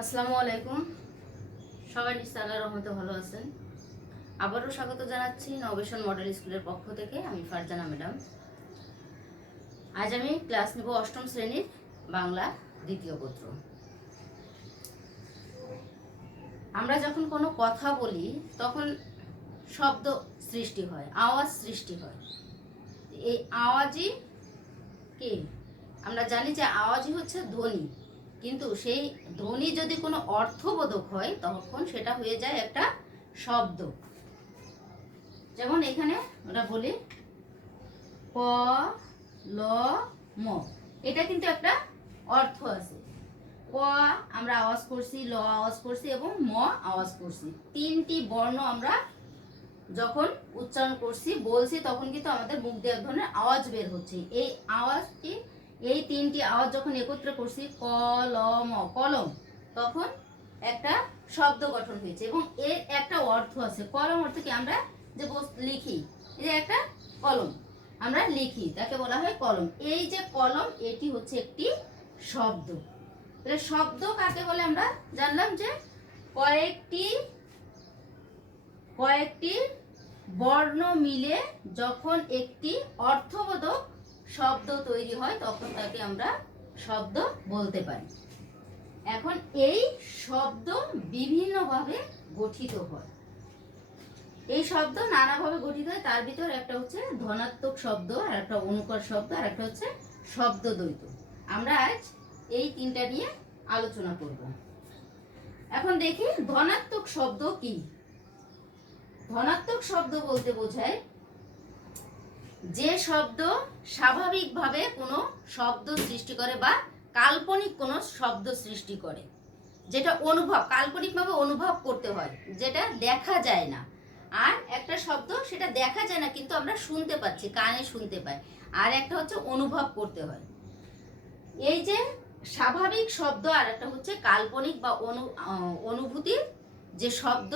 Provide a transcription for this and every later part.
আসসালামু আলাইকুম। সবাই নিশ্চয় আল্লাহর রহমতে ভালো আছেন। আবারও স্বাগত জানাচ্ছি নবেশন মডেল স্কুলের পক্ষ থেকে। আমি ফারজানা ম্যাডাম। আজ আমি ক্লাস নেব অষ্টম শ্রেণীর বাংলা দ্বিতীয় পত্র। আমরা যখন কোনো কথা বলি তখন শব্দ সৃষ্টি হয়, আওয়াজ সৃষ্টি হয়। এই আওয়াজই কি আমরা জানি যে আওয়াজই হচ্ছে ধ্বনি, কিন্তু সেই ধ্বনি যদি কোনো অর্থবোধক হয় তখন সেটা হয়ে যায় একটা শব্দ। যেমন এখানে ওটা বলি ক ল ম, এটা কিন্তু একটা অর্থ আছে। ক আমরা আওয়াজ করছি, ল আওয়াজ করছি এবং ম আওয়াজ করছি। তিনটি বর্ণ আমরা যখন উচ্চারণ করছি বলছি তখন কিন্তু আমাদের মুখ দিয়ে এক ধরনের আওয়াজ বের হচ্ছে। এই আওয়াজটি, এই তিনটি আওয়াজ যখন একত্র করছি ক ল ম, কলম, তখন একটা শব্দ গঠন হয়েছে এবং এর একটা অর্থ আছে। কলম অর্থ কি? আমরা যে লিখি, এই যে একটা কলম আমরা লিখি, তাকে বলা হয় কলম। এই যে কলম, এটি হচ্ছে একটি শব্দ। তাহলে শব্দ কাকে বলে আমরা জানলাম যে কয়েকটি বর্ণ মিলে যখন একটি অর্থবোধক শব্দ তৈরি হয় তখন তাকে আমরা শব্দ বলতে পারি। এখন এই শব্দ বিভিন্নভাবে গঠিত হয়। এই শব্দ নানাভাবে গঠিত হয়। তার ভিতর একটা হচ্ছে ধনাত্মক শব্দ, আর একটা অনুকর শব্দ, আর একটা হচ্ছে শব্দ দ্বৈত। আমরা আজ এই তিনটা নিয়ে আলোচনা করব। এখন দেখি ধনাত্মক শব্দ কি। ধনাত্মক শব্দ বলতে বোঝায় যে শব্দ স্বাভাবিকভাবে কোনো শব্দ সৃষ্টি করে বা কাল্পনিক কোনো শব্দ সৃষ্টি করে, যেটা কাল্পনিকভাবে অনুভব করতে হয়, যেটা দেখা যায় না। আর একটা শব্দ সেটা দেখা যায় না কিন্তু আমরা শুনতে পাচ্ছি, কানে শুনতে পাই। আর একটা হচ্ছে অনুভব করতে হয়। এই যে স্বাভাবিক শব্দ আর একটা হচ্ছে কাল্পনিক বা অনুভূতির যে শব্দ,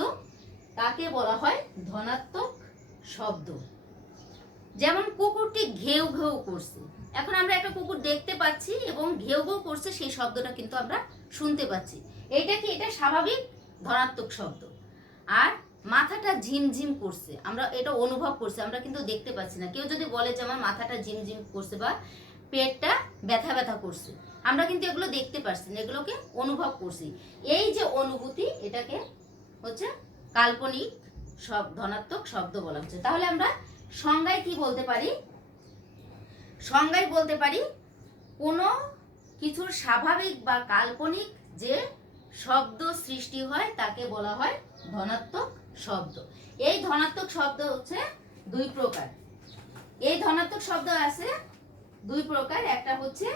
তাকে বলা হয় ধনাত্মক শব্দ। যেমন কুকুরটি ঘেউ ঘেউ করছে। এখন আমরা একটা কুকুর দেখতে পাচ্ছি এবং ঘেউ ঘেউ করছে, সেই শব্দটা কিন্তু আমরা শুনতে পাচ্ছি। এইটা কি? এটা স্বাভাবিক ধনাত্মক শব্দ। আর মাথাটা ঝিমঝিম করছে, আমরা এটা অনুভব করছি, আমরা কিন্তু দেখতে পাচ্ছি না। কেউ যদি বলে যে আমার মাথাটা ঝিমঝিম করছে বা পেটটা ব্যথা ব্যথা করছে, আমরা কিন্তু এগুলো দেখতে পাচ্ছি না, এগুলোকে অনুভব করছি। এই যে অনুভূতি, এটাকে হচ্ছে কাল্পনিক ধনাত্মক শব্দ বলা হচ্ছে। তাহলে আমরা সংজ্ঞায় কি বলতে পারি? সংজ্ঞায় বলতে পারি কোনো কিছুর স্বাভাবিক বা কাল্পনিক যে শব্দ সৃষ্টি হয় তাকে বলা হয় ধনাত্মক শব্দ। এই ধনাত্মক শব্দ হচ্ছে দুই প্রকার। এই ধনাত্মক শব্দ আছে দুই প্রকার। একটা হচ্ছে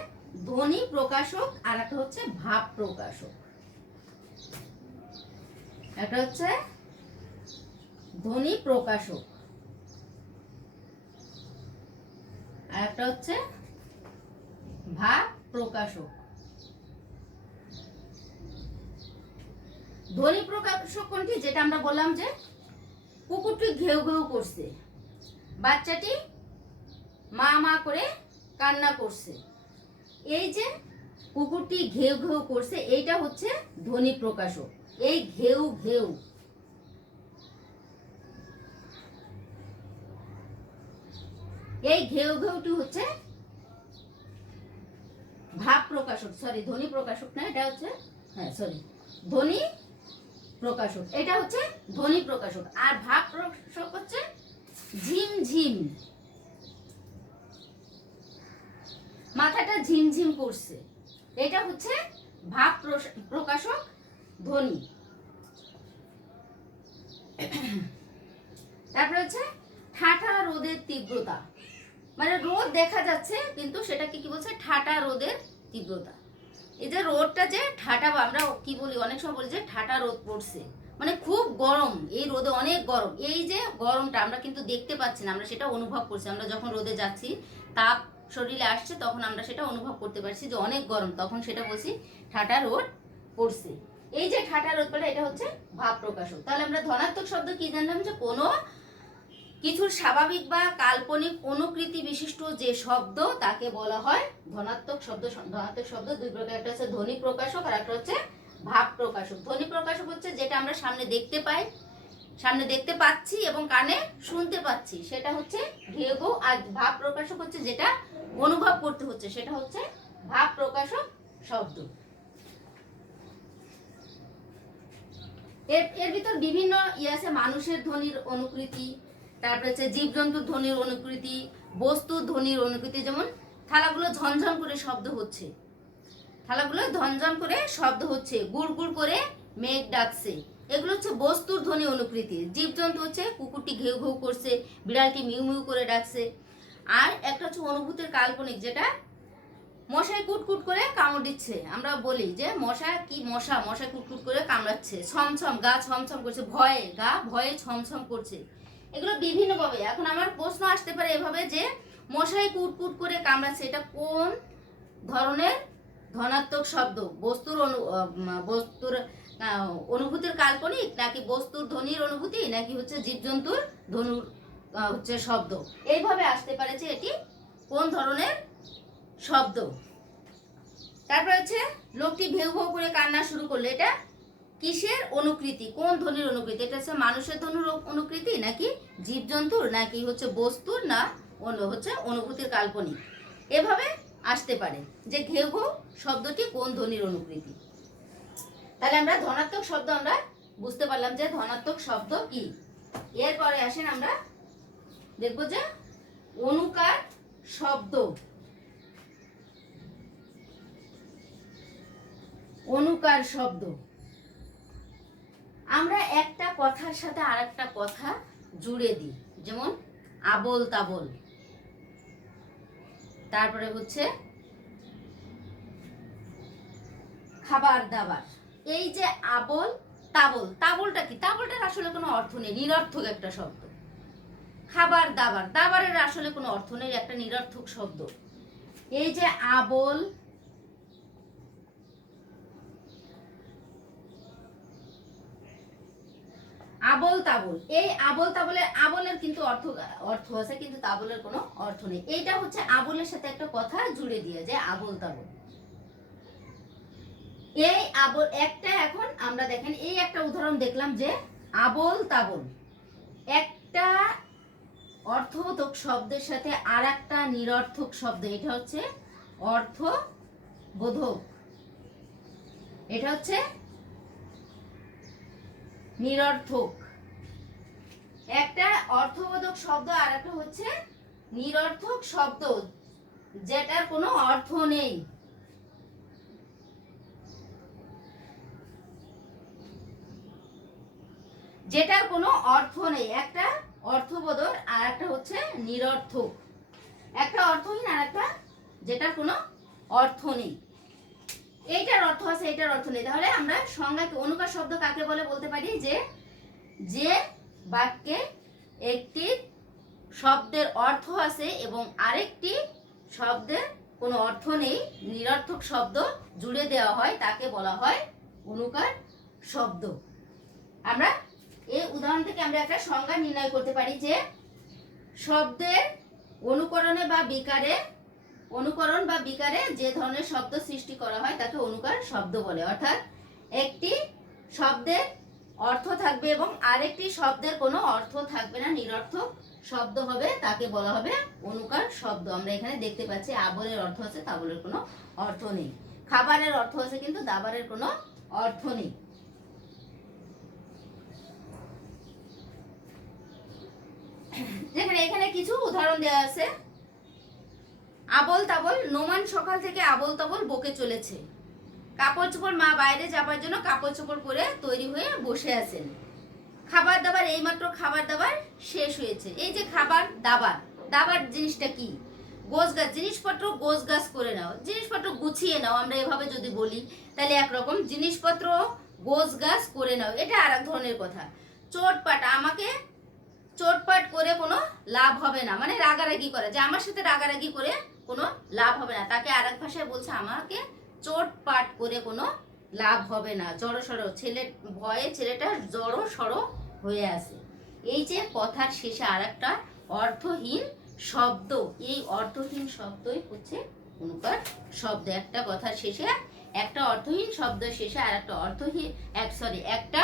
ধ্বনি প্রকাশক আর একটা হচ্ছে ভাব প্রকাশক। একটা হচ্ছে ধ্বনি প্রকাশক আর একটা হচ্ছে ভাব প্রকাশক। ধ্বনি প্রকাশক কোনটি? যেটা আমরা বললাম যে কুকুরটি ঘেউ ঘেউ করছে, বাচ্চাটি মা মা করে কান্না করছে। এই যে কুকুরটি ঘেউ ঘেউ করছে, এইটা হচ্ছে ধ্বনি প্রকাশক। এই ঘেউ ঘেউ, এই ঘেউ ঘেউটি হচ্ছে ভাব প্রকাশক। ধ্বনি প্রকাশক না, এটা হচ্ছে ধ্বনি প্রকাশক। এটা হচ্ছে ধ্বনি প্রকাশক। আর ভাব প্রকাশক হচ্ছে ঝিমঝিম, মাথাটা ঝিমঝিম করছে, এটা হচ্ছে ভাব প্রকাশক ধ্বনি। তারপরে হচ্ছে ঠাঠা রোদের তীব্রতা, মানে রোদ দেখা যাচ্ছে কিন্তু সেটাকে কি বলছে? ঠাটা রোদের তীব্রতা। এই যে রোদটা যে ঠাটা, আমরা কি বলি, অনেক সময় বলি যে ঠাটা রোদ পড়ছে, মানে খুব গরম, এই রোদে অনেক গরম। এই যে গরমটা আমরা কিন্তু দেখতে পাচ্ছি না, আমরা সেটা অনুভব করছি। আমরা যখন রোদে যাচ্ছি, তাপ শরীরে আসছে, তখন আমরা সেটা অনুভব করতে পারছি যে অনেক গরম, তখন সেটা বলছি ঠাটা রোদ পড়ছে। এই যে ঠাটা রোদ পড়ে, এটা হচ্ছে ভাব প্রকাশক। তাহলে আমরা ধনাত্মক শব্দ কি জানলাম? যে কোনো কিছুর স্বাভাবিক বা কাল্পনিক অনুকৃতি বিশিষ্ট যে শব্দ তাকে বলা হয় ধনাত্মক শব্দ। ধনাত্মক শব্দ দুই প্রকার, একটা হচ্ছে ধ্বনি প্রকাশক আর একটা হচ্ছে ভাব প্রকাশক। ধ্বনি প্রকাশক হচ্ছে যেটা আমরা সামনে দেখতে পাই, সামনে দেখতে পাচ্ছি এবং কানে শুনতে পাচ্ছি, সেটা হচ্ছে ঘেউ ঘেউ। আর ভাব প্রকাশক হচ্ছে যেটা অনুভব করতে হচ্ছে, সেটা হচ্ছে ভাব প্রকাশক শব্দ। এর ভিতর বিভিন্ন আছে, মানুষের ধ্বনির অনুকৃতি, তারপরে হচ্ছে জীবজন্তুর ধ্বনির অনুকৃতি, বস্তুর ধ্বনির অনুকৃতি। যেমন থালাগুলো ঝনঝন করে শব্দ হচ্ছে, থালাগুলো ঝনঝন করে শব্দ হচ্ছে, গুড় গুড় করে মেঘ ডাকছে, এগুলো হচ্ছে বস্তুর ধ্বনি অনুকৃতি। জীবজন্তু হচ্ছে কুকুরটি ঘেউ ঘেউ করছে, বিড়ালটি মিউ মিউ করে ডাকছে। আর একটা হচ্ছে অনুভূতির কাল্পনিক, যেটা মশাই কুটকুট করে কামড় দিচ্ছে, আমরা বলি যে মশা কুটকুট করে কামড়াচ্ছে, ছমছম গা ছমছম করছে, গা ভয়ে ছমছম করছে। এগুলো বিভিন্নভাবে। এখন আমার প্রশ্ন আসতে পারে এভাবে যে মশাই কুটকুট করে কামড়াচ্ছে, এটা কোন ধরনের ধনাত্মক শব্দ? বস্তুর অনুভূতির কাল্পনিক, নাকি বস্তুর ধ্বনির অনুভূতি, নাকি হচ্ছে জীবজন্তুর ধনুর হচ্ছে শব্দ? এইভাবে আসতে পারে যে এটি কোন ধরনের শব্দ। তারপর হচ্ছে লোকটি ভেউ ভেউ করে কান্না শুরু করলো, এটা কিসের অনুকৃতি, কোন ধ্বনির অনুকৃতি? এটা হচ্ছে মানুষের ধ্বনির অনুকৃতি, নাকি জীবজন্তুর, নাকি হচ্ছে বস্তুর, না হচ্ছে অনুভূতির কাল্পনিক? এভাবে আসতে পারে যে ঘেউ ঘেউ শব্দটি কোন ধ্বনির অনুকৃতি। তাহলে আমরা ধনাত্মক শব্দ আমরা বুঝতে পারলাম যে ধনাত্মক শব্দ কি। এরপরে আসেন আমরা দেখব যে অনুকার শব্দ। অনুকার শব্দ, আমরা একটা কথার সাথে আরেকটা কথা জুড়ে দিই, যেমন আবোল তাবোল। তারপরে হচ্ছে খাবার দাবার। এই যে আবোল তাবোল, তাবোলটা কি? তাবোলটার আসলে কোনো অর্থ নেই, নিরর্থক একটা শব্দ। খাবার দাবার, দাবারের আসলে কোনো অর্থ নেই, একটা নিরর্থক শব্দ। এই যে আবোল আবোল তাবোল, এই আবোল তাবোলের, আবোলের কিন্তু অর্থ আছে, কিন্তু তাবোলের কোনো অর্থ নেই। এইটা হচ্ছে আবোলের সাথে একটা কথা জুড়ে দিয়ে যে আবোল তাবোল। এই আবোল একটা, এখন আমরা দেখেন এই একটা উদাহরণ দেখলাম যে আবোল তাবোল একটা অর্থবোধক শব্দের সাথে আর একটা নিরর্থক শব্দ, এটা হচ্ছে অর্থবোধক, এটা হচ্ছে নিরর্থক। একটা অর্থবোধক শব্দ আর একটা হচ্ছে নিরর্থক শব্দ, যেটার কোনো অর্থ নেই। যেটার কোনো অর্থ নেই, একটা অর্থবোধক আর একটা হচ্ছে নিরর্থক। একটা অর্থহীন আর একটা যেটার কোনো অর্থ নেই। এইটার অর্থ আছে, এইটার অর্থ নেই। তাহলে আমরা সংজ্ঞাকে, অনুকার শব্দ কাকে বলে বলতে পারি? যে বাক্যে একটি শব্দের অর্থ আছে এবং আরেকটি শব্দের কোনো অর্থ নেই, নিরর্থক শব্দ জুড়ে দেওয়া হয়, তাকে বলা হয় অনুকার শব্দ। আমরা এই উদাহরণ থেকে আমরা একটা সংজ্ঞা নির্ণয় করতে পারি যে শব্দের অনুকরণ বা বিকারে যে ধরনের শব্দ সৃষ্টি করা হয় তাকে অনুকার শব্দ বলে। অর্থাৎ একটি শব্দের অর্থ থাকবে এবং আরেকটি শব্দের কোনো অর্থ থাকবে না, নিরর্থক শব্দ হবে, তাকে বলা হবে অনুকার শব্দ। আমরা এখানে দেখতে পাচ্ছি আবোলের অর্থ আছে, তাবোলের কোনো অর্থ নেই। খাবারের অর্থ আছে কিন্তু দাবারের কোনো অর্থ নেই। যেখানে এখানে কিছু উদাহরণ দেওয়া আছে। আবোল তাবোল, নোমান সকাল থেকে আবোল তাবোল বকে চলেছে। কাপড় চোপড়, মা বাইরে যাবার জন্য কাপড় চোপড় পরে তৈরি হয়ে বসে আছেন। খাবার দাবার, এইমাত্র খাবার দাবার শেষ হয়েছে। এই যে খাবার দাবার, দাবার জিনিসটা কি? গোছগাছ, জিনিসপত্র গোছগাছ করে নাও, জিনিসপত্র গুছিয়ে নাও। আমরা এভাবে যদি বলি তাহলে একরকম, জিনিসপত্র গোছগাছ করে নাও এটা আর এক ধরনের কথা। চোটপাট, আমাকে চোটপাট করে কোনো লাভ হবে না, মানে রাগারাগি করে, যে আমার সাথে রাগারাগি করে কোনো লাভ হবে না, তাকে আর এক ভাষায় বলছে আমাকে চোটপাট করে কোনো লাভ হবে না। জড়ো সড়ো, ভয়ে ছেলেটা জড়ো সড়ো হয়ে আছে। এই যে কথার শেষে আর একটা অর্থহীন শব্দ, এই অর্থহীন শব্দই হচ্ছে অনুকার শব্দ। একটা কথার শেষে একটা অর্থহীন শব্দের শেষে আর একটা একটা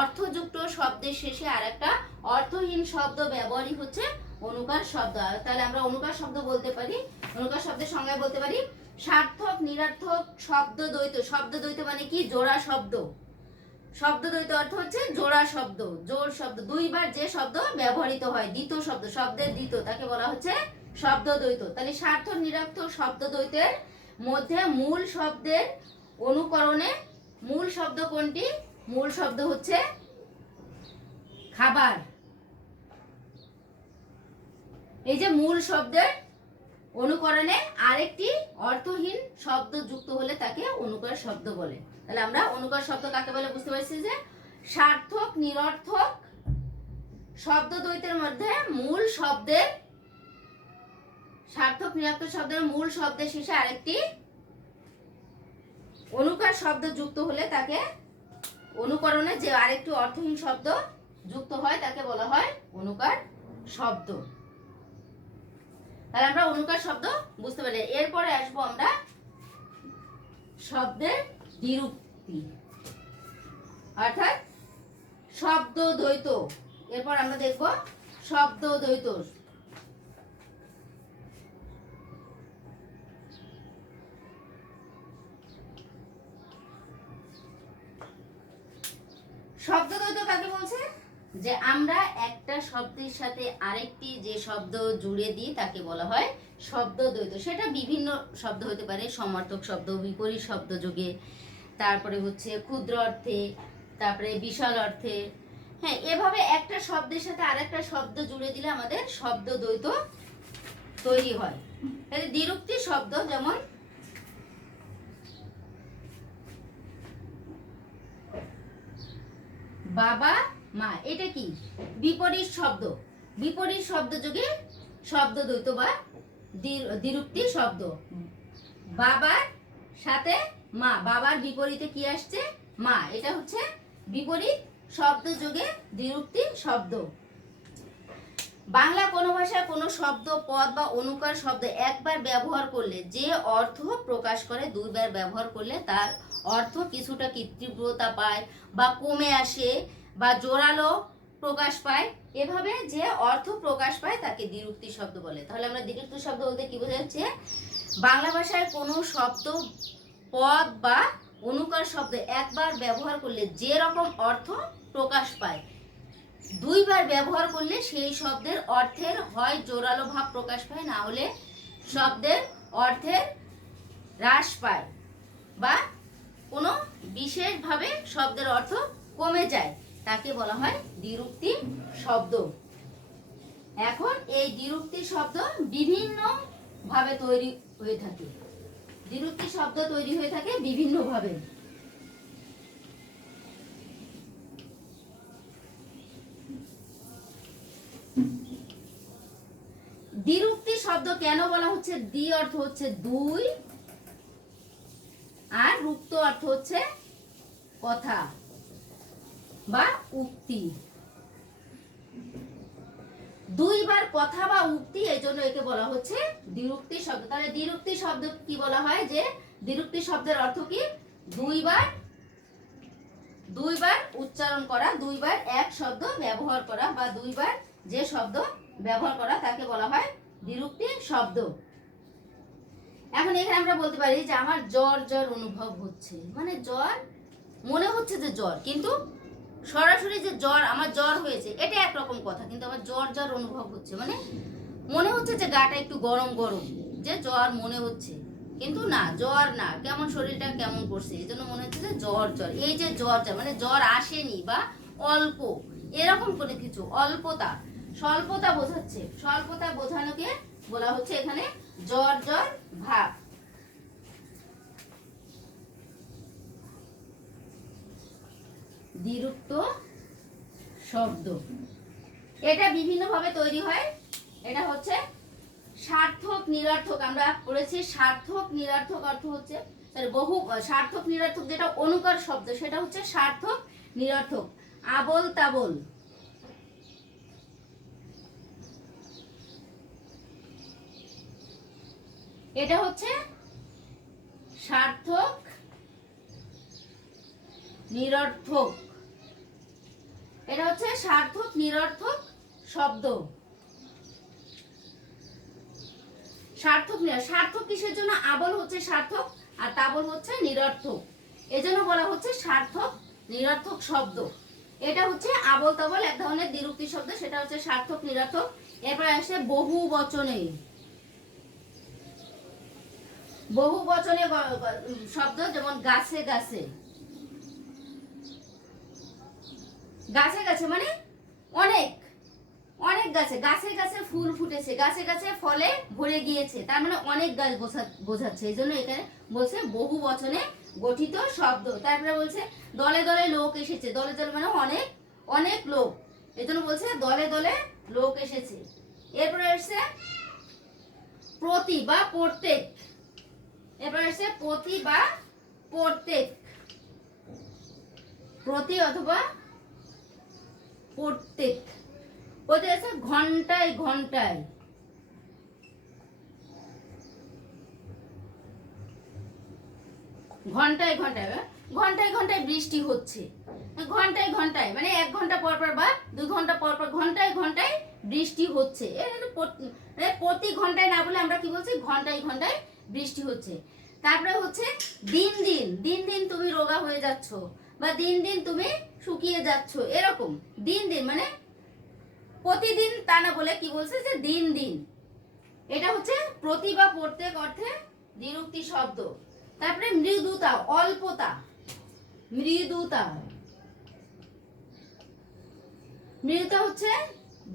অর্থযুক্ত শব্দের শেষে আর একটা অর্থহীন শব্দ ব্যবহারই হচ্ছে অনুকার শব্দ। তাহলে আমরা অনুকার শব্দ বলতে পারি, অনুকার শব্দের সংজ্ঞা বলতে পারি সার্থক নিরর্থক শব্দ দ্বৈত। শব্দ দ্বৈত মানে কি? জোড়া শব্দ। শব্দ দ্বৈত অর্থ হচ্ছে জোড়া শব্দ, জোড় শব্দ, দুইবার যে শব্দ ব্যবহৃত হয়, দ্বিত শব্দ, শব্দের দ্বিত, তাকে বলা হচ্ছে শব্দ দ্বৈত। তাহলে সার্থক নিরর্থক শব্দ দ্বৈতের মধ্যে মূল শব্দের অনুকরণে মূল শব্দ কোনটি? মূল শব্দ হচ্ছে খাবার। এই যে মূল শব্দের অনুকরণে আরেকটি অর্থহীন শব্দ যুক্ত হলে তাকে অনুকার শব্দ বলে। তাহলে আমরা অনুকার শব্দ কাকে বলে বুঝতে পারছি যে সার্থক নিরর্থক শব্দ দ্বৈতের মধ্যে মূল শব্দের, সার্থক নিরর্থক শব্দের মূল শব্দের শেষে আরেকটি অনুকার শব্দ যুক্ত হলে তাকে, অনুকরণে যে আরেকটি অর্থহীন শব্দ যুক্ত হয় তাকে বলা হয় অনুকার শব্দ। তাহলে আমরা অনুকার শব্দ বুঝতে পারি। এরপরে আসবো আমরা শব্দের দ্বিরুক্তি অর্থাৎ শব্দ দ্বৈত। এরপর আমরা দেখব শব্দ দ্বৈত। শব্দ দ্বৈত কাকে বলছে? যে আমরা একটা শব্দের সাথে আরেকটি যে শব্দ জুড়ে দিই তাকে বলা হয় শব্দ দ্বৈত। সেটা বিভিন্ন শব্দ হতে পারে, সমার্থক শব্দ, বিপরীত শব্দ যোগে, তারপরে হচ্ছে ক্ষুদ্র অর্থে, তারপরে বিশাল অর্থে। হ্যাঁ, এভাবে একটা শব্দের সাথে আরেকটা শব্দ জুড়ে দিলে আমাদের শব্দ দ্বৈত তৈরি হয়। তাহলে দ্বিরুক্তি শব্দ যেমন বাবা মা, এটা কি? বিপরীত শব্দ। বিপরীত শব্দ যোগে শব্দ দ্বৈত বা দ্বিরুক্তি শব্দ। বাবার সাথে মা, বাবার বিপরীতে কি আসছে? মা, এটা হচ্ছে বিপরীত শব্দ যোগে দ্বিরুক্তি শব্দ। বাংলা কোনো ভাষায় কোনো শব্দ, পদ বা অনুকার শব্দ একবার ব্যবহার করলে যে অর্থ প্রকাশ করে দুইবার ব্যবহার করলে তার অর্থ কিছুটা তীব্রতা পায় বা কমে আসে বা জোরালো প্রকাশ পায়। এভাবে যে অর্থ প্রকাশ পায় তাকে দ্বিরুক্তি শব্দ বলে। তাহলে আমরা দ্বিরুক্তি শব্দ বলতে কি বোঝা যাচ্ছে? বাংলা ভাষায় কোনো শব্দ, পদ বা অনুকার শব্দ একবার ব্যবহার করলে যে রকম অর্থ প্রকাশ পায় দুইবার ব্যবহার করলে সেই শব্দের অর্থের হয় জোরালো ভাব প্রকাশ পায়, না হলে শব্দের অর্থের হ্রাস পায় বা কোনো বিশেষভাবে শব্দের অর্থ কমে যায়, তাকে বলা হয় দ্বিরুক্তি শব্দ। এখন এই দ্বিরুক্তি শব্দ বিভিন্ন ভাবে তৈরি হয়ে থাকে। দ্বিরুক্তি শব্দ তৈরি হয়ে থাকে বিভিন্ন ভাবে। দ্বিরুক্তি শব্দ কেন বলা হচ্ছে? দ্বি অর্থ হচ্ছে দুই আর রুক্ত অর্থ হচ্ছে কথা বা উক্তি। দুইবার কথা বা উক্তি, এই জন্য একে বলা হচ্ছে দ্বিরুক্তি শব্দ। তাহলে দ্বিরুক্তি শব্দ কি বলা হয়? যে দ্বিরুক্তি শব্দের অর্থ কি? দুইবার উচ্চারণ করা, দুইবার এক শব্দ ব্যবহার করা বা দুইবার যে শব্দ ব্যবহার করা তাকে বলা হয় দ্বিরুক্তি শব্দ। এখন এখানে আমরা বলতে পারি যে আমার জ্বর জ্বর অনুভব হচ্ছে, মানে জ্বর মনে হচ্ছে যে জ্বর, কিন্তু সরাসরি যে জ্বর, আমার জ্বর হয়েছে এটা একরকম কথা, কিন্তু আমার জ্বর জ্বর অনুভব হচ্ছে মানে মনে হচ্ছে যে গাটা একটু গরম গরম, যে জ্বর মনে হচ্ছে, কিন্তু না জ্বর না, কেমন শরীরটা কেমন করছে, এই জন্য মনে হচ্ছে যে জ্বর জ্বর। এই যে জ্বর জ্বর মানে জ্বর আসেনি বা অল্প, এরকম করে কিছু, অল্পতা, স্বল্পতা বোঝাচ্ছে, স্বল্পতা বোঝানোকে বলা হচ্ছে এখানে জ্বর জ্বর ভাব। দ্বিরুক্ত শব্দ এটা বিভিন্ন ভাবে তৈরি হয়। এটা হচ্ছে সার্থক নিরর্থক, আমরা পড়েছি সার্থক নিরর্থক অর্থ হচ্ছে বহু, সার্থক নিরর্থক যেটা অনুকার শব্দ সেটা হচ্ছে সার্থক নিরর্থক। আবোল তাবোল, এটা হচ্ছে সার্থক নিরর্থক। এটা হচ্ছে সার্থক নিরর্থক শব্দ। সার্থক সার্থক কিসের জন্য? আবল হচ্ছে সার্থক আর তাবল হচ্ছে নিরর্থক, এজন্য বলা হচ্ছে সার্থক নিরর্থক শব্দ। এটা হচ্ছে আবল তাবল এক ধরনের দ্বিরুক্তি শব্দ, সেটা হচ্ছে সার্থক নিরর্থক। এরপর আসে বহু বচনে। বহু বচনে শব্দ যেমন গাছে গাছে। গাছে গাছে মানে অনেক অনেক গাছে, গাছে গাছে ফুল ফুটেছে, গাছে গাছে ফলে ভরে গিয়েছে, তার মানে অনেক গাছ বোঝাচ্ছে। এই জন্য এখানে বলছে বহু বচনে গঠিত শব্দ। তারপরে বলছে দলে দলে লোক এসেছে, দলে দলে মানে অনেক অনেক লোক, এই জন্য বলছে দলে দলে লোক এসেছে। এরপরে এসছে প্রতি বা প্রত্যেক। এরপরে এসছে প্রতি বা প্রত্যেক, প্রতি অথবা প্রত্যেক। ওদের আছে ঘন্টায় ঘন্টায়। ঘন্টায় ঘন্টায় ঘন্টায় ঘন্টায় বৃষ্টি হচ্ছে, ঘন্টায় ঘন্টায় মানে 1 ঘন্টা পর পর বা 2 ঘন্টা পর পর ঘন্টায় ঘন্টায় বৃষ্টি হচ্ছে। প্রতি ঘন্টায় না বলে আমরা কি বলছি? ঘন্টায় ঘন্টায় বৃষ্টি হচ্ছে। তারপরে হচ্ছে দিন দিন, দিন দিন তুমি রোগা হয়ে যাচ্ছ বা দিন দিন তুমি শুকিয়ে যাচ্ছ, এরকম দিন দিন মানে প্রতিদিন তা না বলে কি বলছে? যে দিন দিন। এটা হচ্ছে প্রতি বা প্রত্যেক অর্থে দ্বিরুক্তি শব্দ। তারপরে মৃদুতা, অল্পতা। মৃদুতা, মৃদুতা হচ্ছে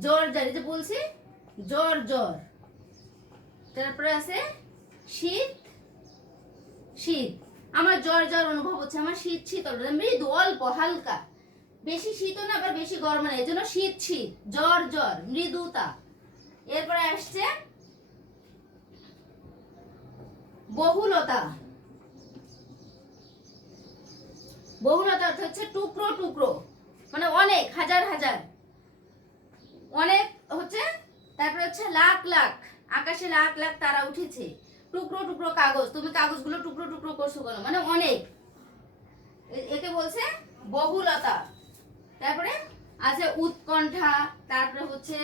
জ্বর জ্বর, যে বলছি জ্বর জ্বর। তারপরে আছে শীত শীত, আমার জ্বর জ্বর অনুভব হচ্ছে, আমার শীত শীত। মৃদু অল্প হালকা, বেশি শীতও না আবার বেশি গরম না, এই জন্য শীত শীত, জ্বর জ্বর, মৃদুতা। এরপরে আসছে বহুলতা। বহুলতা অর্থ হচ্ছে টুকরো টুকরো, মানে অনেক হাজার হাজার, অনেক হচ্ছে। তারপরে হচ্ছে লাখ লাখ, আকাশে লাখ লাখ তারা উঠেছে। টুকরো টুকরো কাগজ, তুমি কাগজগুলো টুকরো টুকরো করছো কেন? মানে অনেক, একে বলছে বহুলতা। তারপরে আছে উৎকণ্ঠা, তারপরে হচ্ছে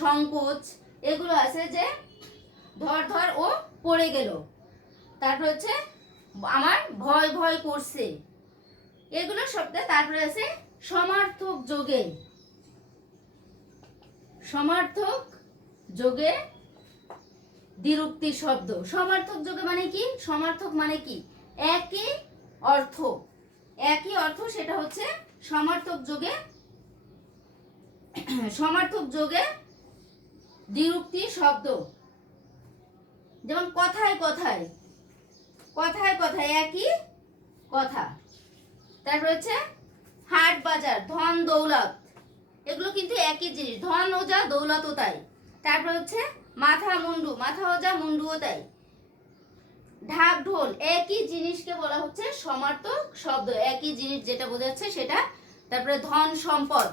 সংকোচ, এগুলো আছে যে ধর ধর ও পড়ে গেল। তারপর হচ্ছে আমার ভয় ভয় করছে, এগুলো শব্দ। তারপরে আছে সমার্থক যোগে। সমার্থক যোগে দ্বিরুক্তি শব্দ। সমার্থক যোগে মানে কি? সমার্থক মানে কি? একই অর্থ, একই অর্থ, সেটা হচ্ছে সমার্থক যোগে। সমার্থক যোগে দ্বিরুক্তি শব্দ, যেমন কথায় কথায়, কথায় কথায় একই কথা। তারপর হচ্ছে হাট বাজার, ধন দৌলত, এগুলো কিন্তু একই জিনিস, ধন ও যা দৌলত ও তাই। তারপর হচ্ছে মাথা মুন্ডু, মাথা ও যা মুন্ডুও তাই। ঢাক ঢোল, একই জিনিসকে বলা হচ্ছে সমার্থক শব্দ, একই জিনিস যেটা বোঝাচ্ছে সেটা। তারপরে ধন সম্পদ,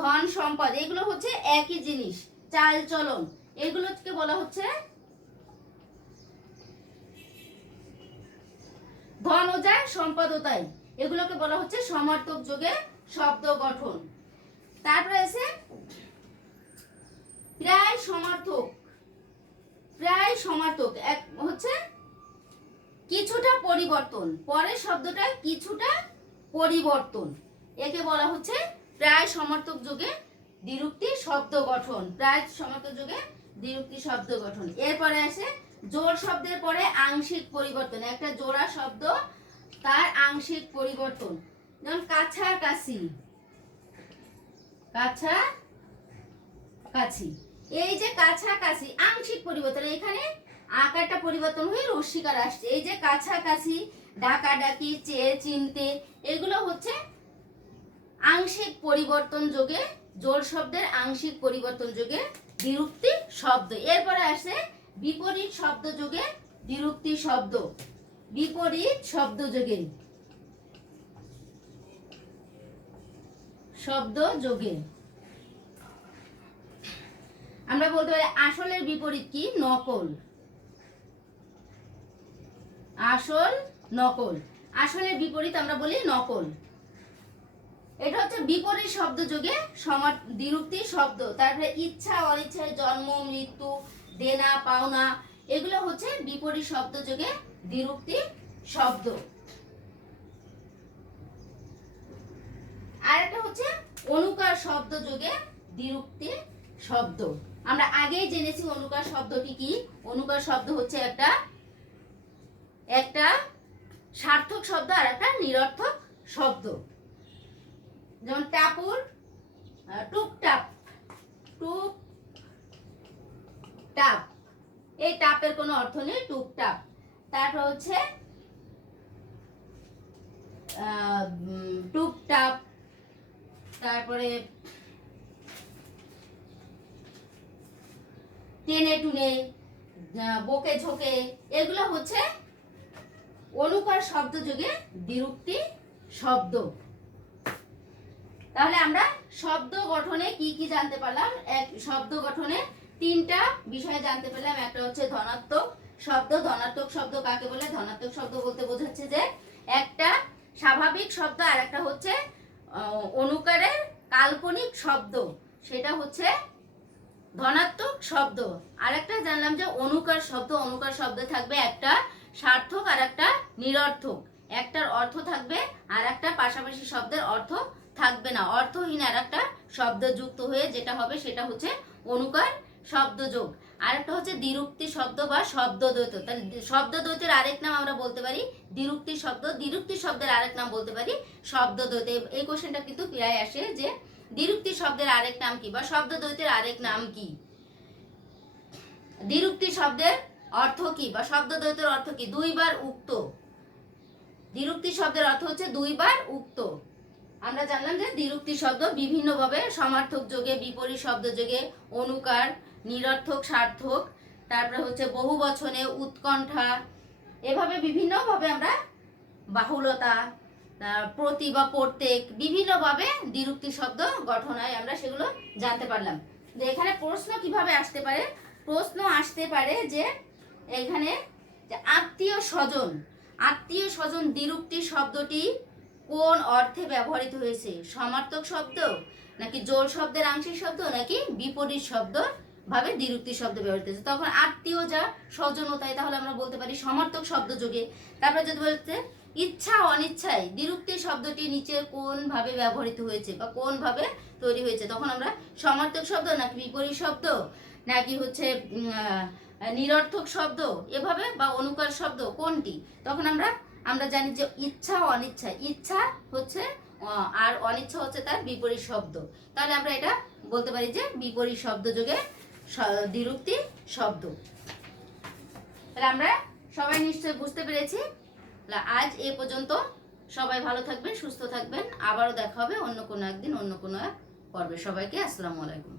ধন সম্পদ, এগুলো হচ্ছে একই জিনিস। চাল চলন, এগুলোকে বলা হচ্ছে ধন ও যা সম্পদ ও তাই, এগুলোকে বলা হচ্ছে সমার্থক যোগে শব্দ গঠন। তারপরে আছে প্রায় সমার্থক। প্রায় সমার্থক এক হচ্ছে কিছুটা পরিবর্তন, পরের শব্দটা কিছুটা পরিবর্তন, একে বলা হচ্ছে প্রায় সমার্থক যোগে দ্বিরুক্তি শব্দ গঠন। প্রায় সমার্থক যোগে দ্বিরুক্তি শব্দ গঠন। এরপরে আসে জোড় শব্দের পরে আংশিক পরিবর্তন, একটা জোড়া শব্দ তার আংশিক পরিবর্তন, যেমন কাছাকাছি, কাছাকাছি। এই যে কাছাকাছি আংশিক পরিবর্তন, এখানে আকারটা পরিবর্তন হয়ে রস্যিকার আসছে। এই যে কাছাকাছি, ডাকাডাকি, চেয়ে চিনতে, এগুলো হচ্ছে আংশিক পরিবর্তন যোগে, জোড় শব্দের আংশিক পরিবর্তন যোগে দ্বিরুক্তি শব্দ। এরপরে আসে বিপরীত শব্দ যোগে দ্বিরুক্তি শব্দ। বিপরীত শব্দ যোগে, শব্দ যোগে আমরা বলতে পারি আসলের বিপরীত কি? নকল। আসল নকল। আসলের বিপরীত আমরা বলি নকল। এটা হচ্ছে বিপরীত শব্দ যোগে দ্বিরুক্তি শব্দ। তারপরে ইচ্ছা অনিচ্ছায়, জন্ম মৃত্যু, দেনা পাওনা, এগুলো হচ্ছে বিপরীত শব্দ যোগে দ্বিরুক্তি শব্দ। আর একটা হচ্ছে অনুকার শব্দ যোগে দ্বিরুক্তি শব্দ। আমরা আগেই জেনেছি অনুকার শব্দটি কি। অনুকার শব্দ হচ্ছে একটা সার্থক শব্দ আর একটা নিরর্থক শব্দ। যেমন টাপুর, টুকটাপ, টুক টাপ, এই টাপের কোনো অর্থ নেই, টুকটাপ। তারপর হচ্ছে টুকটাপ, তারপরে টেনে টুনে, বকে ঝোঁকে, এগুলো হচ্ছে অনুকার শব্দ যোগে দ্বিরুক্তি শব্দ। তাহলে আমরা শব্দ গঠনে কি কি জানতে পারলাম? এক, শব্দ গঠনে তিনটা বিষয় জানতে পারলাম। একটা হচ্ছে ধনাত্মক শব্দ। ধনাত্মক শব্দ কাকে বলে? ধনাত্মক শব্দ বলতে বোঝাচ্ছে যে একটা স্বাভাবিক শব্দ আর একটা হচ্ছে অনুকারের কাল্পনিক শব্দ, সেটা হচ্ছে ধনাত্মক শব্দ। আর একটা জানলাম যে অনুকার শব্দ। অনুকার শব্দ থাকবে একটা সার্থক আর একটা নিরর্থক। একটার অর্থ থাকবে আর একটা পাশাপাশি শব্দের অর্থ থাকবে না, অর্থহীন আর একটা শব্দ যুক্ত হয়ে যেটা হবে সেটা হচ্ছে অনুকার শব্দযোগ। আর একটা হচ্ছে দ্বিরুক্তি শব্দ বা শব্দ দ্বৈত। তাহলে শব্দ দ্বৈতের আরেক নাম আমরা বলতে পারি দ্বিরুক্তি শব্দ, দ্বিরুক্তি শব্দের আরেক নাম বলতে পারি শব্দ দ্বৈত। এই কোশ্চেনটা কিন্তু প্রায় আসে যে দ্বিরুক্তি শব্দের আরেক নাম কি বা শব্দ দ্বৈতের আরেক নাম কি, দ্বিরুক্তি শব্দের অর্থ কি বা শব্দ দ্বৈতের অর্থ কি? দুইবার উক্ত। দ্বিরুক্তি শব্দের অর্থ হচ্ছে দুইবার উক্ত। আমরা জানলাম যে দ্বিরুক্তি শব্দ বিভিন্নভাবে সমার্থক যোগে, বিপরীত শব্দ যোগে, অনুকার, নিরর্থক, সার্থক, তারপরে হচ্ছে বহু বচনে, উৎকণ্ঠা, এভাবে বিভিন্নভাবে আমরা বাহুলতা, প্রতি বা প্রত্যেক, বিভিন্নভাবে দ্বিরুক্তি শব্দ গঠন হয়, আমরা সেগুলো জানতে পারলাম। এখানে প্রশ্ন কিভাবে আসতে পারে? প্রশ্ন আসতে পারে যে এখানে আত্মীয় স্বজন, আত্মীয় স্বজন দ্বিরুক্তি শব্দটি কোন অর্থে ব্যবহৃত হয়েছে? সমার্থক শব্দ নাকি জোড় শব্দের আংশিক শব্দ নাকি বিপরীত শব্দ ভাবে দ্বিরুক্তি শব্দ ব্যবহৃত হয়েছে? তখন আত্মীয় যা স্বজনতায়, তাহলে আমরা বলতে পারি সমার্থক শব্দ যোগে। তারপরে যদি বলতে ইচ্ছা অনিচ্ছায় দ্বিরুক্তি শব্দটি নিচের কোন ভাবে ব্যবহৃত হয়েছে বা কোন ভাবে তৈরি হয়েছে, তখন আমরা সমার্থক শব্দ নাকি বিপরীত শব্দ নাকি হচ্ছে নিরর্থক শব্দ এভাবে বা অনুকার শব্দ কোনটি, তখন আমরা জানি যে ইচ্ছা অনিচ্ছা, ইচ্ছা হচ্ছে আর অনিচ্ছা হচ্ছে তার বিপরীত শব্দ। তাহলে আমরা এটা বলতে পারি যে বিপরীত শব্দ যোগে দ্বিরুক্তি শব্দ। তাহলে আমরা সবাই নিশ্চয়ই বুঝতে পেরেছি। আজ এ পর্যন্ত। সবাই ভালো থাকবেন, সুস্থ থাকবেন। আবারও দেখা হবে অন্য কোনো একদিন, অন্য কোনো এক পর্বে। সবাইকে আসসালামু আলাইকুম।